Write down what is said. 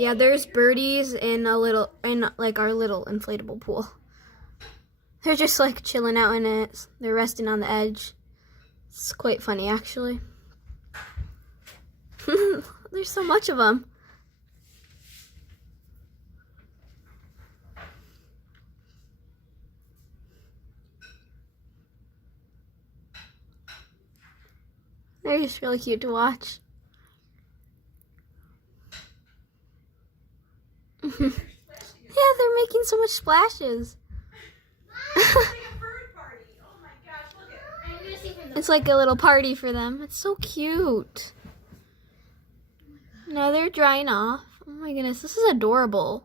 Yeah, there's birdies in our little inflatable pool. They're just like chilling out in it. They're resting on the edge. It's quite funny, actually. There's so much of them. They're just really cute to watch. Yeah, they're making so much splashes. It's like a little party for them. It's so cute. Now they're drying off. Oh my goodness, this is adorable.